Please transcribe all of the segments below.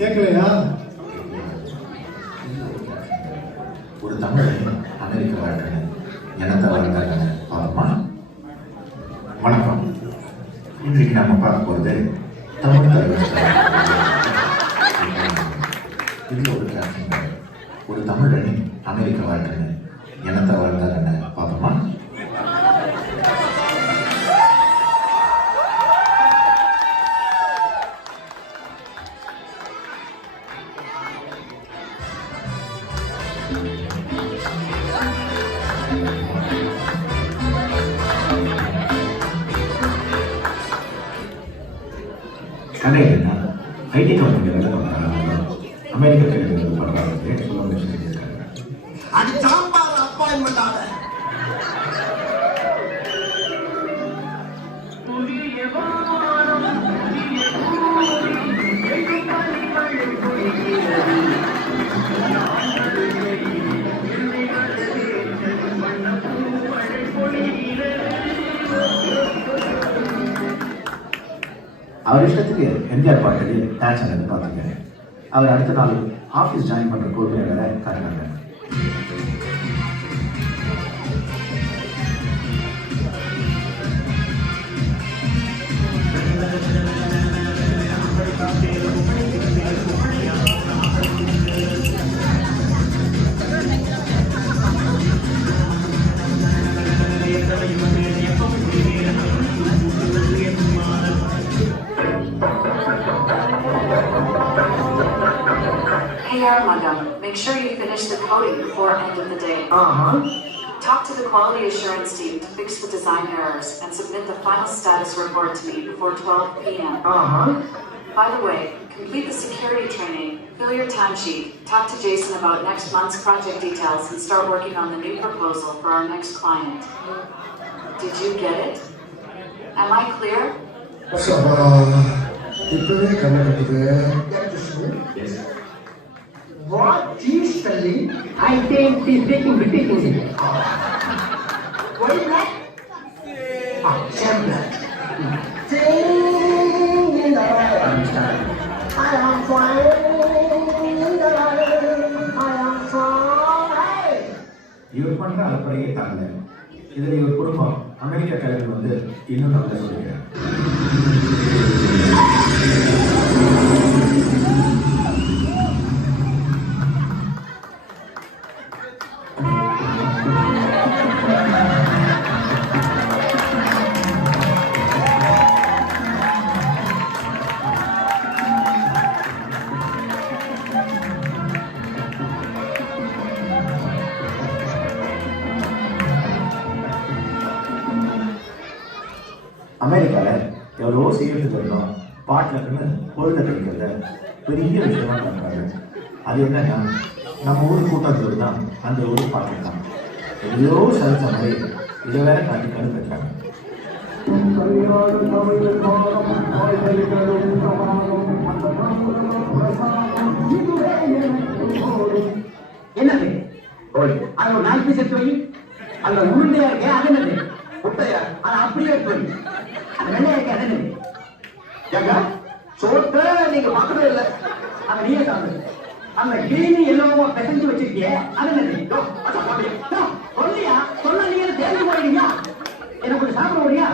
கேட்கலையா? ஒரு தமிழன் அமெரிக்க வாழ்க்கை எனத்தை வாழ்ந்தாங்க பார்ப்போமா? வணக்கம். இன்றைக்கு நம்ம பார்க்க போகிறது தமிழ் தலைவர். இது ஒரு கிளாஸ். ஒரு தமிழன் அமெரிக்க வாழ்க்கை எனத்தை வாழ்ந்தாங்க பார்ப்போமா? கதை என்ன? ஐடி கம்பெனி வேலை பண்ணுறாங்க, அமெரிக்க கல்விகள் பண்ணுறாங்க சொல்ல முடியாது. அது சாம்பார் அப்பாயின்மெண்ட் ஆக அவர் இஷ்டத்துக்கு எம்ஜிஆர் பாட்டு டான்ஸ் ஆனது பார்த்துருக்காரு. அவர் அடுத்த நாள் ஆஃபீஸ் ஜாயின் பண்ணுற கோரிக்கை வேற காட்டினாங்க. Madam, make sure you finish the coding before end of the day. Talk to the quality assurance team to fix the design errors and submit the final status report to me before 12 p.m. By the way, complete the security training, fill your timesheet, talk to Jason about next month's project details, and start working on the new proposal for our next client. Did you get it? Am I clear? Yes. What is telling? I think she's speaking British English. Why not? Same black. Sing in the rain. I am flying in the rain. I am flying. இவர் பண்ணுற அலப்பறையே தாங்க. இதில் இவர் குடும்பம் அமெரிக்க கல்வி வந்து இன்னும் நல்லா சொல்லியிருக்காரு. அமெரிக்காவில் எவ்வளோ செய்யறதுக்கு வரணும் பாட்டிலுக்குன்னு பொருளை கிடைக்கிறத பெரிய விஷயமா பண்ணுறாங்க. அது என்னன்னா நம்ம ஊர் கூட்டத்தில் தான் அந்த ஊர் பாட்டு தான் எவ்வளோ சலிச்ச மாதிரி இதை வேற காட்டி கண்டுபிடிக்கிறாங்க. என்னது அது ஒரு நாய் பீச சொல்லி அந்த உருண்டையா இருக்கே அது என்னது? முட்டையா? அது அப்படியே சொல்லி அது வெள்ளையா இருக்கே அது என்னது? ஏங்க சோத்தை நீங்க பார்க்கவே இல்லை. அது நீயே சாப்பிடு. அந்த கிரீனி எல்லோவா பிசைஞ்சு வச்சிருக்கிய அது என்னது? சொல்லியா சொல்ல நீங்க தேர்ந்து போறீங்க. எனக்கு ஒரு சாப்பிட போறியா?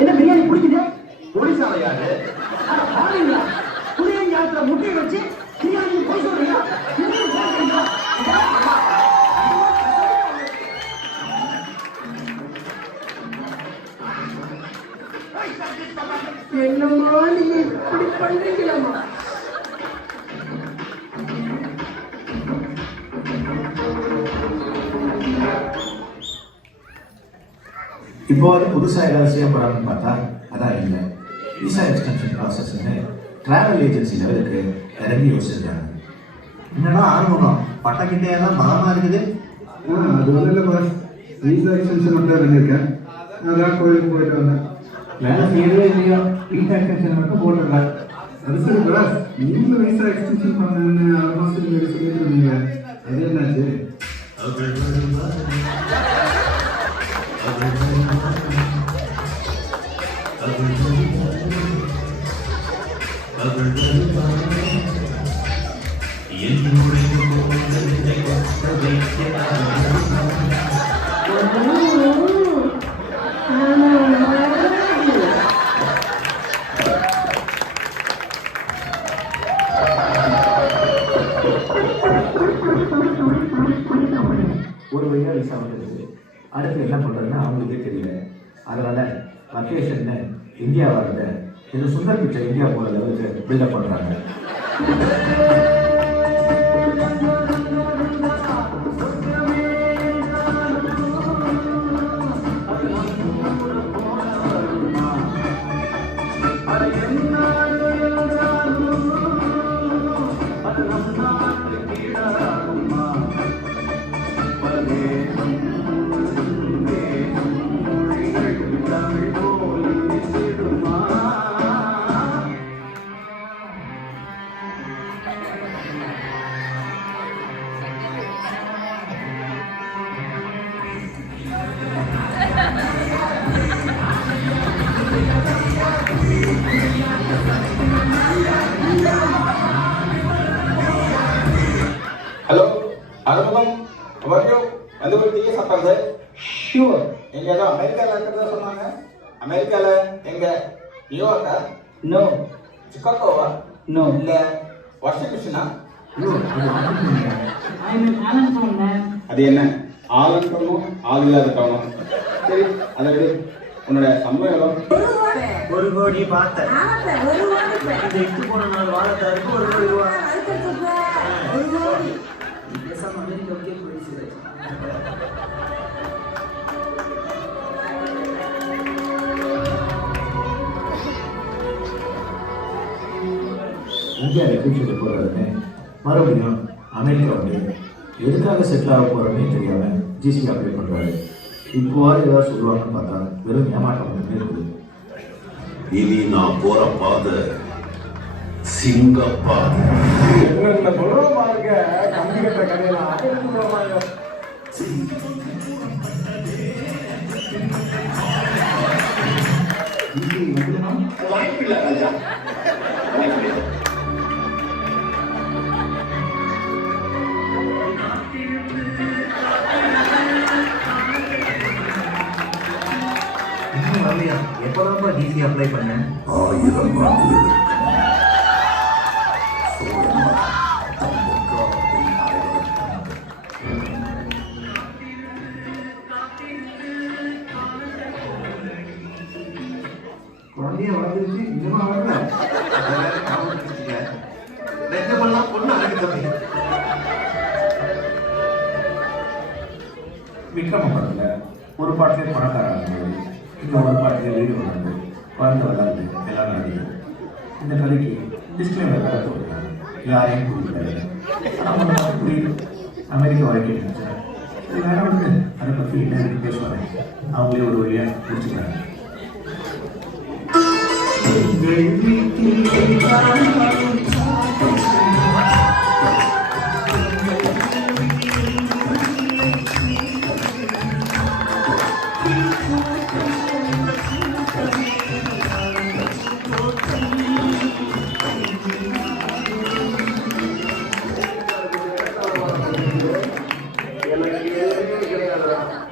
என்ன பிரியாணி பிடிக்குது? ஒடிசாலையாரு புளியஞ்சாலத்துல முட்டையை வச்சு பிரியாணி போய் சொல்றீங்க. என்னம்மா நீங்க இப்படி பண்றீங்களா? இப்போ வந்து புதுசாக ஏதாவது செய்ய போகிறாங்கன்னு பார்த்தா அதான் இல்லை. விசா எக்ஸ்டென்ஷன் ப்ராசஸ்ன்னு ட்ராவல் ஏஜென்சி லெவலுக்கு இறங்கி யோசிச்சிருக்காங்க. என்னடா ஆர்வம் பட்டக்கிட்டையெல்லாம் பலமா இருக்குது. அது ஒன்றும் இல்லை பாஸ், வீசா எக்ஸ்டென்ஷன் மட்டும் பண்ணியிருக்கேன். அதான் கோயிலுக்கு போயிட்டு வந்தேன். வேலை செய்யவே இல்லையோ, வீசா எக்ஸ்டென்ஷன் மட்டும் போட்டுருக்கேன். அது சரி பாஸ், நீங்களும் வீசா எக்ஸ்டென்ஷன் பண்ணணும்னு 6 மாதத்துக்கு முன்னாடி சொல்லிட்டு இருந்தீங்க, அது என்னாச்சு? ஒரு வழியாக விசா வந்துடுது. அடுத்து என்ன பண்ணுறதுன்னு அவங்களுக்கே தெரியல. அதனால வக்கேஷன்னு இந்தியா வரத இது சுந்தர் பிச்சை இந்தியா போகிற லெவலுக்கு பில்டப் பண்ணுறாங்க. ஹலோ அறுபதம் வரையும் எந்த ஒரு டீ சாப்பிட்றது? ஷூர். எங்க ஏதோ அமெரிக்காவில் இருக்கிறதா சொன்னாங்க. அமெரிக்காவில் எங்க? நியூயார்க்கா? நோ. சிக்காகோவா? நோ. இல்லை வாஷிங் மிஷினா? அது என்ன ஆளுன்னு டவுனும் ஆள் இல்லாத டவுனும்? சரி அதை விடு. உன்னோட சம்பளம் எவ்வளோ? 1 கோடி பார்த்தேன். இந்த இட்டு போன 4 வாரத்தாருக்கு 1 கோடி ரூபா. இந்தியா ரெஃப்யூஜிக்கு போகிறதுன்னு மறுபடியும் அமெரிக்கா வந்து எதுக்காக செட்டில் ஆக போகிறோன்னே தெரியாமல் ஜிசி அப்ளை பண்ணுறாரு. இப்போவாது ஏதாவது சொல்லுவாங்கன்னு பார்த்தா வெறும் ஏமாற்றம் மட்டுமே இருக்குது. இனி நான் போற பாதை சிங்கப்பாதை. என்னென்ன சொல்ற பாருங்க, கம்பி கட்ட கடையெல்லாம் வாய்ப்பில்லை ராஜா, வாய்ப்பில்லை. எப்போதான் டிசி அப்ளை பண்ணேன்? 1000 ஆண்டுகள் குழந்தைய வளர்ந்துருச்சு, இன்னுமா வரல? நெஞ்சமெல்லாம் பொண்ணு அழகு தம்பி. விக்ரம படத்துல ஒரு பாட்டிலே பணக்காரங்க, இன்னொரு பாட்டிலே வீடு வளர்ந்து குழந்தை வளர்ந்து எல்லாம் நடக்குது. இந்த கதைக்கு டிஸ்கிளைமர் வேலை போட்டுருக்காங்க, யாரையும் கூப்பிட்டாரு. ஆனால் புரியுது, அமெரிக்கா வரைக்கும் நினைச்சேன். இது வேற வந்து அதை பற்றி என்ன பேசுவாங்க, அவங்களே ஒரு வழியாக பிடிச்சிக்கிறாங்க. எனக்கு கிடையாது.